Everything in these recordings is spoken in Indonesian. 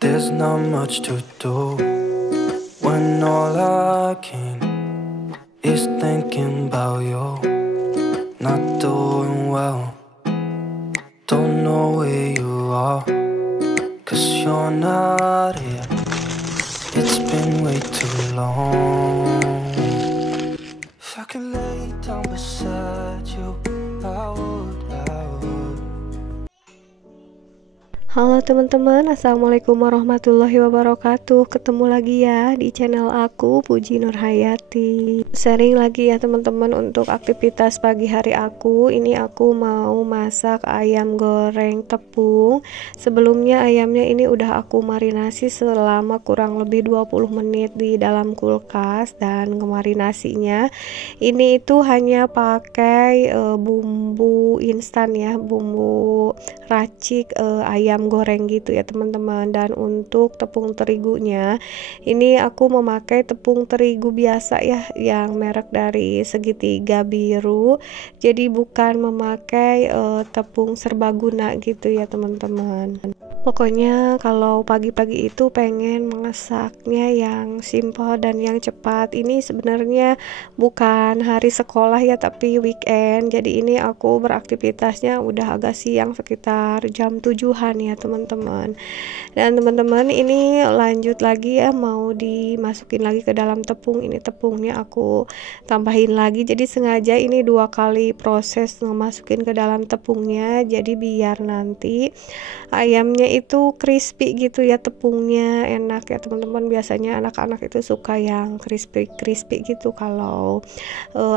There's not much to do when all I can is thinking about you. Not doing well, don't know where you are, 'cause you're not here. It's been way too long. If I could lay down beside you, I would. Halo teman-teman, assalamualaikum warahmatullahi wabarakatuh. Ketemu lagi ya di channel aku, Puji Nurhayati. Sharing lagi ya teman-teman untuk aktivitas pagi hari aku. Ini aku mau masak ayam goreng tepung. Sebelumnya ayamnya ini udah aku marinasi selama kurang lebih 20 menit di dalam kulkas. Dan ngemarinasinya ini itu hanya pakai bumbu instan ya, bumbu racik ayam goreng gitu ya teman-teman. Dan untuk tepung terigunya ini aku memakai tepung terigu biasa ya, yang merek dari Segitiga Biru, jadi bukan memakai tepung serbaguna gitu ya teman-teman. Pokoknya kalau pagi-pagi itu pengen masaknya yang simple dan yang cepat. Ini sebenarnya bukan hari sekolah ya, tapi weekend. Jadi ini aku beraktivitasnya udah agak siang, sekitar jam 7-an ya teman-teman. Dan teman-teman ini lanjut lagi ya, mau dimasukin lagi ke dalam tepung. Ini tepungnya aku tambahin lagi, jadi sengaja ini 2 kali proses memasukin ke dalam tepungnya, jadi biar nanti ayamnya itu crispy gitu ya, tepungnya enak ya teman-teman. Biasanya anak-anak itu suka yang crispy gitu kalau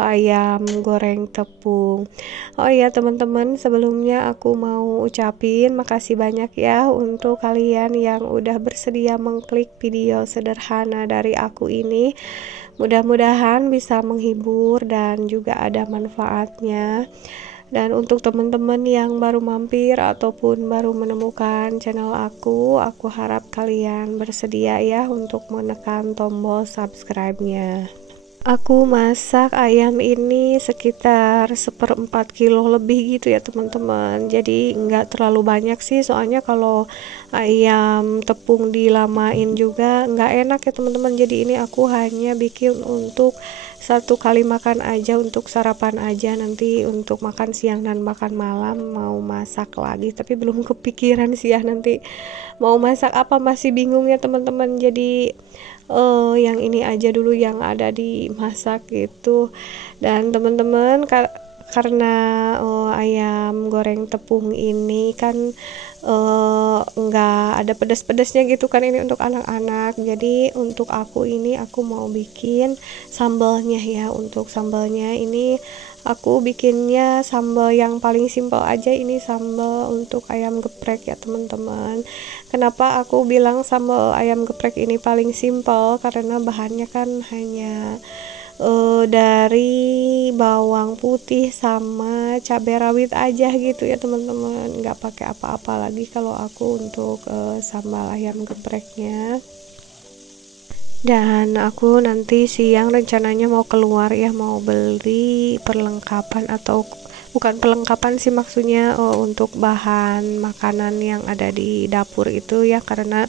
ayam goreng tepung. Oh iya teman-teman, sebelumnya aku mau ucapin makasih banyak ya untuk kalian yang udah bersedia mengklik video sederhana dari aku ini. Mudah-mudahan bisa menghibur dan juga ada manfaatnya. Dan untuk teman-teman yang baru mampir ataupun baru menemukan channel aku harap kalian bersedia ya untuk menekan tombol subscribe-nya. Aku masak ayam ini sekitar 1/4 kilo lebih gitu ya teman-teman. Jadi nggak terlalu banyak sih, soalnya kalau ayam tepung dilamain juga nggak enak ya teman-teman. Jadi ini aku hanya bikin untuk 1 kali makan aja, untuk sarapan aja. Nanti untuk makan siang dan makan malam mau masak lagi, tapi belum kepikiran sih ya nanti mau masak apa, masih bingung ya teman-teman. Jadi yang ini aja dulu yang ada dimasak gitu. Dan teman-teman karena ayam goreng tepung ini kan nggak ada pedas-pedasnya gitu kan, ini untuk anak-anak. Jadi untuk aku ini aku mau bikin sambalnya ya. Untuk sambalnya ini aku bikinnya sambal yang paling simpel aja. Ini sambal untuk ayam geprek ya teman-teman. Kenapa aku bilang sambal ayam geprek ini paling simpel? Karena bahannya kan hanya dari bawang putih sama cabai rawit aja gitu ya teman-teman, nggak pakai apa-apa lagi kalau aku untuk sambal ayam gepreknya. Dan aku nanti siang rencananya mau keluar ya, mau beli perlengkapan, atau bukan perlengkapan sih maksudnya, untuk bahan makanan yang ada di dapur itu ya, karena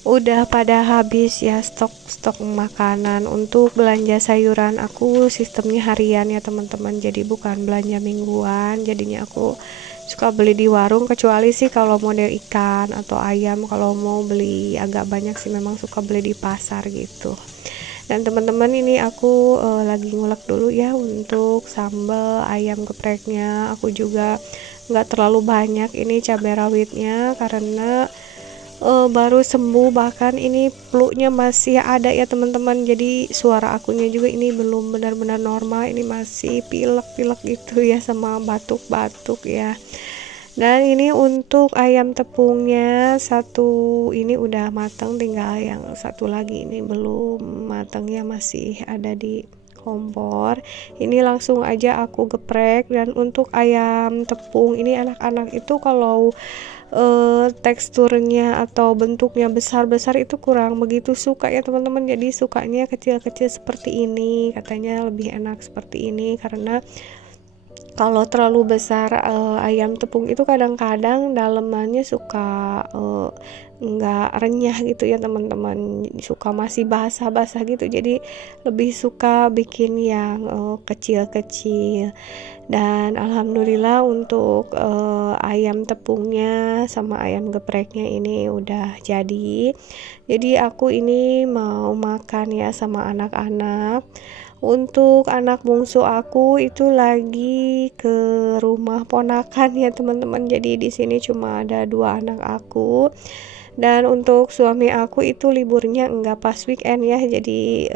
udah pada habis ya stok makanan. Untuk belanja sayuran aku sistemnya harian ya teman-teman, jadi bukan belanja mingguan. Jadinya aku suka beli di warung, kecuali sih kalau model ikan atau ayam, kalau mau beli agak banyak sih memang suka beli di pasar gitu. Dan teman-teman ini aku lagi ngulek dulu ya untuk sambal ayam gepreknya. Aku juga nggak terlalu banyak ini cabai rawitnya, karena baru sembuh, bahkan ini flu-nya masih ada ya teman-teman. Jadi suara akunya juga ini belum benar-benar normal, ini masih pilek-pilek gitu ya, sama batuk-batuk ya. Dan ini untuk ayam tepungnya satu ini udah matang, tinggal yang satu lagi ini belum matang ya, masih ada di kompor. Ini langsung aja aku geprek. Dan untuk ayam tepung ini anak-anak itu kalau teksturnya atau bentuknya besar-besar itu kurang begitu suka ya teman-teman. Jadi sukanya kecil-kecil seperti ini, katanya lebih enak seperti ini karena kalau terlalu besar ayam tepung itu kadang-kadang dalemannya suka nggak renyah gitu ya teman-teman, suka masih basah-basah gitu. Jadi lebih suka bikin yang kecil-kecil. Dan alhamdulillah untuk ayam tepungnya sama ayam gepreknya ini udah jadi. Jadi aku ini mau makan ya sama anak-anak. Untuk anak bungsu aku itu lagi ke rumah ponakan ya teman-teman. Jadi di sini cuma ada 2 anak aku. Dan untuk suami aku itu liburnya enggak pas weekend ya. Jadi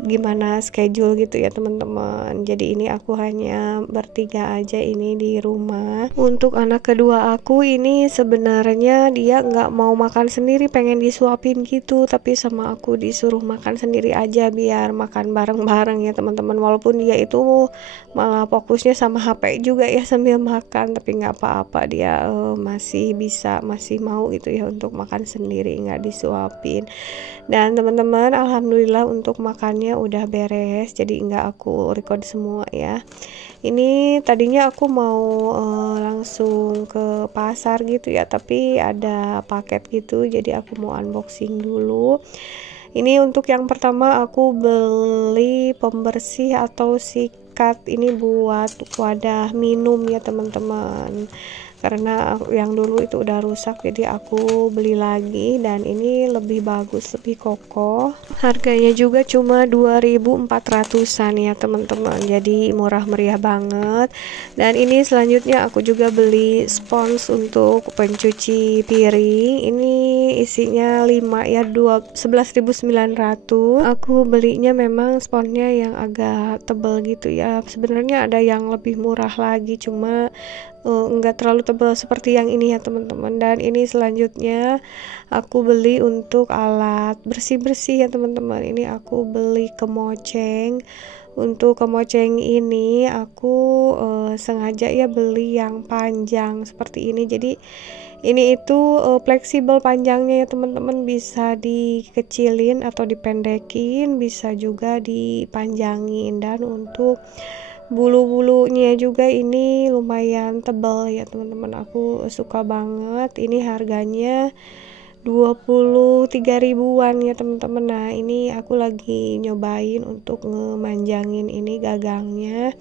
gimana schedule gitu ya teman-teman. Jadi ini aku hanya bertiga aja ini di rumah. Untuk anak kedua aku ini sebenarnya dia nggak mau makan sendiri, pengen disuapin gitu, tapi sama aku disuruh makan sendiri aja biar makan bareng-bareng ya teman-teman. Walaupun dia itu malah fokusnya sama HP juga ya sambil makan, tapi nggak apa-apa, dia masih bisa, masih mau gitu ya untuk makan sendiri, nggak disuapin. Dan teman-teman alhamdulillah untuk makannya udah beres, jadi nggak aku record semua ya. Ini tadinya aku mau langsung ke pasar gitu ya, tapi ada paket gitu, jadi aku mau unboxing dulu. Ini untuk yang pertama aku beli pembersih atau sikat ini buat wadah minum ya teman-teman, karena yang dulu itu udah rusak, jadi aku beli lagi. Dan ini lebih bagus, lebih kokoh, harganya juga cuma 2.400-an ya teman-teman, jadi murah meriah banget. Dan ini selanjutnya aku juga beli spons untuk pencuci piring, ini isinya 5 ya, 11.900. Aku belinya memang sponsnya yang agak tebal gitu ya, sebenarnya ada yang lebih murah lagi, cuma enggak terlalu tebal seperti yang ini ya teman-teman. Dan ini selanjutnya aku beli untuk alat bersih-bersih ya teman-teman, ini aku beli kemoceng. Untuk kemoceng ini aku sengaja ya beli yang panjang seperti ini, jadi ini itu fleksibel panjangnya ya teman-teman, bisa dikecilin atau dipendekin, bisa juga dipanjangin. Dan untuk bulu-bulunya juga ini lumayan tebal ya teman-teman, aku suka banget. Ini harganya 23 ribuan ya teman-teman. Nah ini aku lagi nyobain untuk ngemanjangin ini gagangnya,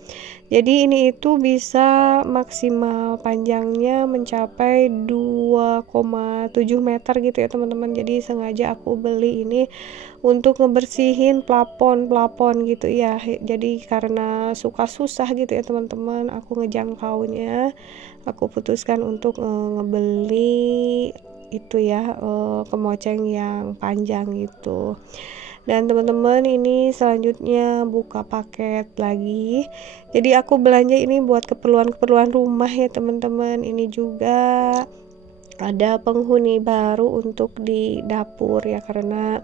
jadi ini itu bisa maksimal panjangnya mencapai 2,7 meter gitu ya teman-teman. Jadi sengaja aku beli ini untuk ngebersihin plafon gitu ya, jadi karena suka susah gitu ya teman-teman aku ngejangkaunya, aku putuskan untuk ngebeli itu ya kemoceng yang panjang gitu. Dan teman-teman ini selanjutnya buka paket lagi, jadi aku belanja ini buat keperluan rumah ya teman-teman. Ini juga ada penghuni baru untuk di dapur ya, karena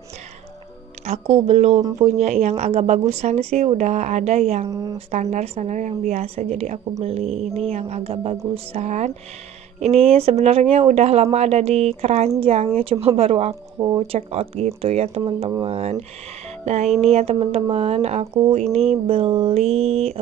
aku belum punya yang agak bagusan sih, udah ada yang standar yang biasa, jadi aku beli ini yang agak bagusan. Ini sebenarnya udah lama ada di keranjang ya, cuma baru aku check out gitu ya teman-teman. Nah ini ya teman-teman, aku ini beli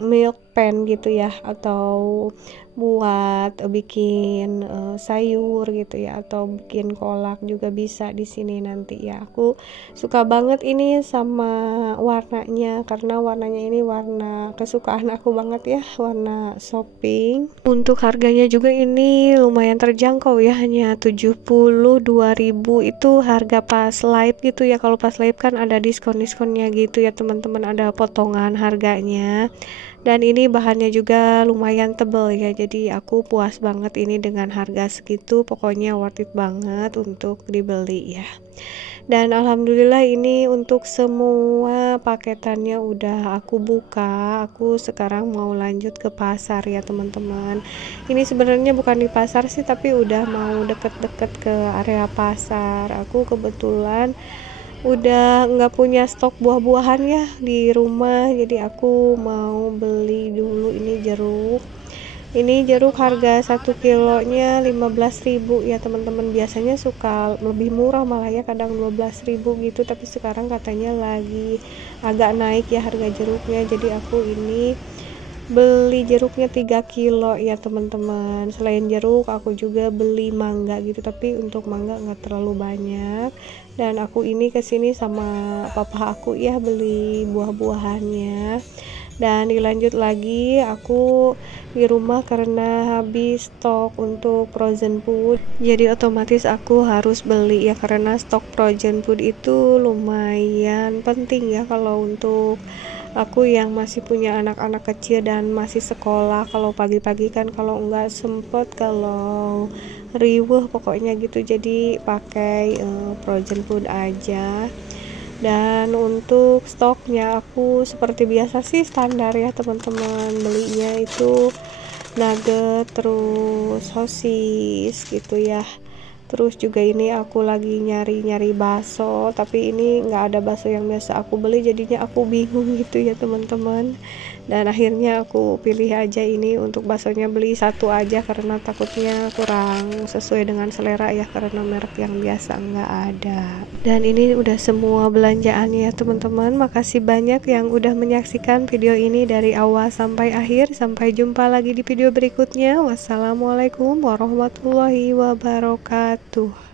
milk pan gitu ya, atau buat bikin sayur gitu ya, atau bikin kolak juga bisa di sini nanti ya. Aku suka banget ini sama warnanya, karena warnanya ini warna kesukaan aku banget ya, warna shopping. Untuk harganya juga ini lumayan terjangkau ya, hanya 72.000 itu harga pas live gitu ya. Kalau pas live kan ada diskon-diskonnya gitu ya teman-teman, ada potongan harganya. Dan ini bahannya juga lumayan tebal ya, jadi aku puas banget ini dengan harga segitu, pokoknya worth it banget untuk dibeli ya. Dan alhamdulillah ini untuk semua paketannya udah aku buka. Aku sekarang mau lanjut ke pasar ya teman-teman. Ini sebenarnya bukan di pasar sih, tapi udah mau deket-deket ke area pasar. Aku kebetulan udah nggak punya stok buah-buahan ya di rumah, jadi aku mau beli dulu ini jeruk. Ini jeruk harga 1 kilonya 15.000 ya teman-teman, biasanya suka lebih murah malah ya, kadang 12.000 gitu, tapi sekarang katanya lagi agak naik ya harga jeruknya, jadi aku ini beli jeruknya 3 kilo ya teman-teman. Selain jeruk aku juga beli mangga gitu, tapi untuk mangga nggak terlalu banyak. Dan aku ini kesini sama papa aku ya beli buah-buahannya. Dan dilanjut lagi aku di rumah karena habis stok untuk frozen food, jadi otomatis aku harus beli ya, karena stok frozen food itu lumayan penting ya kalau untuk aku yang masih punya anak-anak kecil dan masih sekolah. Kalau pagi-pagi kan kalau nggak sempet, kalau riweuh pokoknya gitu, jadi pakai frozen food aja. Dan untuk stoknya aku seperti biasa sih standar ya teman-teman, belinya itu nugget terus sosis gitu ya. Terus juga ini aku lagi nyari-nyari bakso, tapi ini nggak ada bakso yang biasa aku beli, jadinya aku bingung gitu ya teman-teman. Dan akhirnya aku pilih aja ini untuk baksonya, beli satu aja karena takutnya kurang sesuai dengan selera ya, karena merek yang biasa nggak ada. Dan ini udah semua belanjaan ya teman-teman. Makasih banyak yang udah menyaksikan video ini dari awal sampai akhir. Sampai jumpa lagi di video berikutnya. Wassalamualaikum warahmatullahi wabarakatuh.